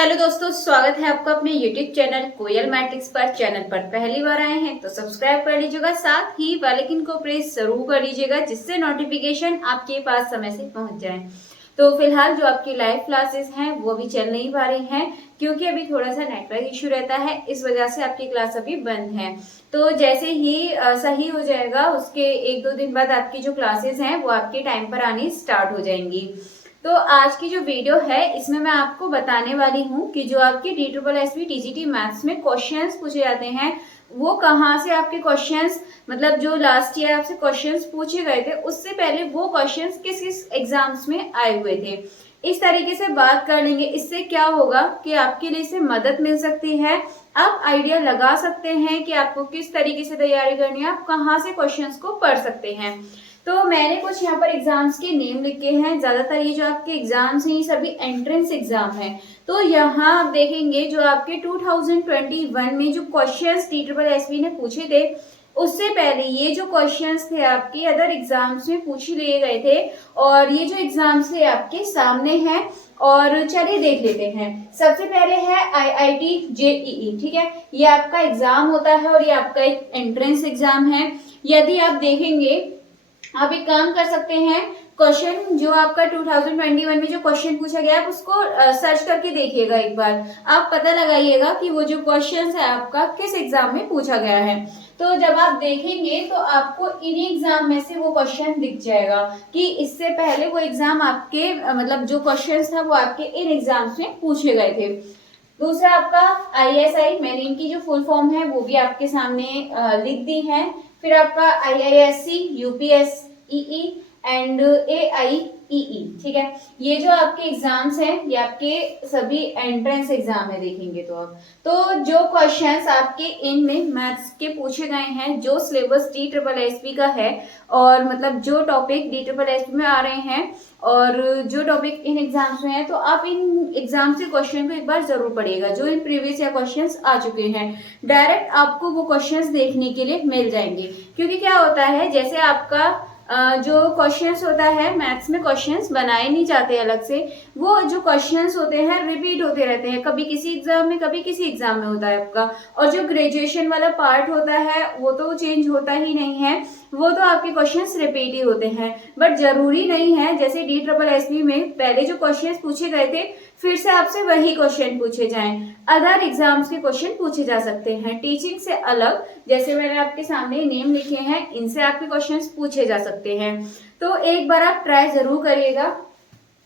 Hello दोस्तों, स्वागत है आपका अपने यूट्यूब चैनल कोयल मैट्रिक्स पर। चैनल पर पहली बार आए हैं तो सब्सक्राइब कर लीजिएगा, साथ ही बेल आइकन को प्रेस जरूर कर लीजिएगा जिससे नोटिफिकेशन आपके पास समय से पहुंच जाए। तो फिलहाल जो आपकी लाइव क्लासेस हैं वो अभी चल नहीं पा रही हैं क्योंकि अभी थोड़ा सा नेटवर्क इश्यू रहता है, इस वजह से आपकी क्लास अभी बंद है। तो जैसे ही सही हो जाएगा उसके 1-2 दिन बाद आपकी जो क्लासेस हैं वो आपके टाइम पर आनी स्टार्ट हो जाएंगी। तो आज की जो वीडियो है इसमें मैं आपको बताने वाली हूँ कि जो आपके DSSB TGT मैथ्स में क्वेश्चंस पूछे जाते हैं वो कहाँ से आपके क्वेश्चंस, मतलब जो लास्ट ईयर आपसे क्वेश्चंस पूछे गए थे उससे पहले वो क्वेश्चंस किस किस एग्जाम्स में आए हुए थे, इस तरीके से बात कर लेंगे। इससे क्या होगा कि आपके लिए इससे मदद मिल सकती है, आप आइडिया लगा सकते हैं कि आपको किस तरीके से तैयारी करनी है, आप कहाँ से क्वेश्चंस को पढ़ सकते हैं। तो मैंने कुछ यहाँ पर एग्जाम्स के नेम लिखे हैं। ज्यादातर ये जो आपके एग्जाम्स हैं ये सभी एंट्रेंस एग्जाम है। तो यहाँ आप देखेंगे जो आपके 2021 में जो क्वेश्चंस DSSB ने पूछे थे उससे पहले ये जो क्वेश्चंस थे आपके अदर एग्जाम्स में पूछ लिए गए थे, और ये जो एग्जाम्स थे आपके सामने हैं। और चलिए देख लेते हैं। सबसे पहले है IIT JEE, ठीक है, ये आपका एग्जाम होता है और ये आपका एक एंट्रेंस एग्जाम है। यदि आप देखेंगे आप एक काम कर सकते हैं, क्वेश्चन जो आपका 2021 में जो क्वेश्चन पूछा गया आप उसको सर्च करके देखिएगा, एक बार आप पता लगाइएगा कि वो जो क्वेश्चन है आपका किस एग्जाम में पूछा गया है। तो जब आप देखेंगे तो आपको इन्हीं एग्जाम में से वो क्वेश्चन दिख जाएगा कि इससे पहले वो एग्जाम आपके मतलब जो क्वेश्चन था वो आपके इन एग्जाम्स में पूछे गए थे। दूसरा आपका ISI, मैंने इनकी जो फुल फॉर्म है वो भी आपके सामने लिख दी है। फिर आपका IISc, UPSEE एंड AIEE, ठीक है, ये जो आपके एग्जाम्स हैं ये आपके सभी एंट्रेंस एग्जाम है। देखेंगे तो आप तो जो क्वेश्चंस आपके इनमें मैथ्स के पूछे गए हैं, जो सिलेबस DSSB का है और मतलब जो टॉपिक DSSB में आ रहे हैं और जो टॉपिक इन एग्जाम्स में है, तो आप इन एग्जाम से क्वेश्चन को एक बार जरूर पढ़िएगा। जो इन प्रीवियस या क्वेश्चंस आ चुके हैं डायरेक्ट आपको वो क्वेश्चंस देखने के लिए मिल जाएंगे। क्योंकि क्या होता है, जैसे आपका जो क्वेश्चंस होता है मैथ्स में क्वेश्चंस बनाए नहीं जाते अलग से, वो जो क्वेश्चंस होते हैं रिपीट होते रहते हैं, कभी किसी एग्जाम में कभी किसी एग्जाम में होता है आपका। और जो ग्रेजुएशन वाला पार्ट होता है वो तो चेंज होता ही नहीं है, वो तो आपके क्वेश्चंस रिपीट ही होते हैं। बट जरूरी नहीं है, जैसे DSSB में पहले जो क्वेश्चंस पूछे गए थे फिर से आपसे वही क्वेश्चन पूछे जाएं, अदर एग्जाम्स के क्वेश्चन पूछे जा सकते हैं टीचिंग से अलग। जैसे मैंने आपके सामने नेम लिखे हैं, इनसे आपके क्वेश्चंस पूछे जा सकते हैं। तो एक बार आप ट्राई जरूर करिएगा।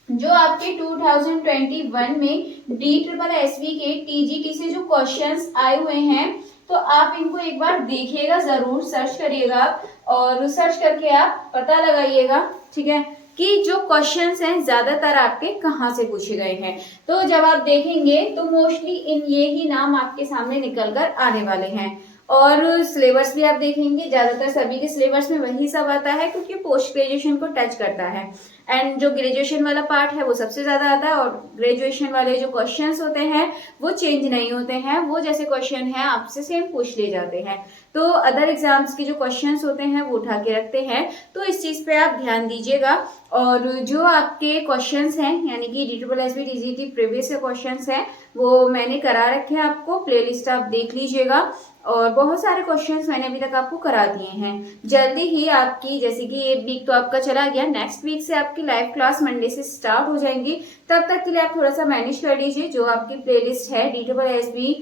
जो आपके 2021 में DSSB के TGT से जो क्वेश्चंस आए हुए हैं तो आप इनको एक बार देखिएगा, जरूर सर्च करिएगा और सर्च करके आप पता लगाइएगा, ठीक है, कि जो क्वेश्चंस हैं ज्यादातर आपके कहाँ से पूछे गए हैं। तो जब आप देखेंगे तो मोस्टली इन ये ही नाम आपके सामने निकल कर आने वाले हैं। और सिलेबस भी आप देखेंगे ज्यादातर सभी के सिलेबस में वही सब आता है क्योंकि पोस्ट ग्रेजुएशन को टच करता है। एंड जो ग्रेजुएशन वाला पार्ट है वो सबसे ज्यादा आता है, और ग्रेजुएशन वाले जो क्वेश्चंस होते हैं वो चेंज नहीं होते हैं, वो जैसे क्वेश्चन है आपसे सेम पूछ लिए जाते हैं। तो अदर एग्जाम्स के जो क्वेश्चंस होते हैं वो उठा के रखते हैं, तो इस चीज पे आप ध्यान दीजिएगा। और जो आपके क्वेश्चंस हैं यानी कि DSSB TGT प्रीवियस क्वेश्चंस हैं वो मैंने करा रखे हैं, आपको प्लेलिस्ट आप देख लीजिएगा। और बहुत सारे क्वेश्चंस मैंने अभी तक आपको करा दिए हैं। जल्दी ही आपकी, जैसे कि ये वीक तो आपका चला गया, नेक्स्ट वीक से आपकी लाइव क्लास मंडे से स्टार्ट हो जाएंगी। तब तक के लिए आप थोड़ा सा मैनेज कर लीजिए। जो आपकी प्लेलिस्ट है DSSB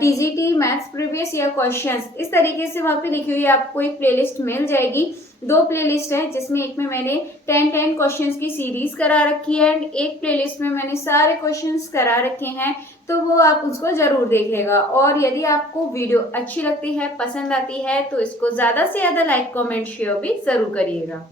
TGT maths previous year questions, इस तरीके से वहां पे लिखी हुई आपको एक प्लेलिस्ट मिल जाएगी। 2 प्लेलिस्ट है जिसमें एक में मैंने 10 क्वेश्चंस की सीरीज करा रखी है एंड एक प्लेलिस्ट में मैंने सारे क्वेश्चंस करा रखे हैं, तो वो आप उसको जरूर देखिएगा। और यदि आपको वीडियो अच्छी लगती है, पसंद आती है, तो इसको ज्यादा से ज्यादा लाइक कमेंट शेयर भी जरूर करिएगा।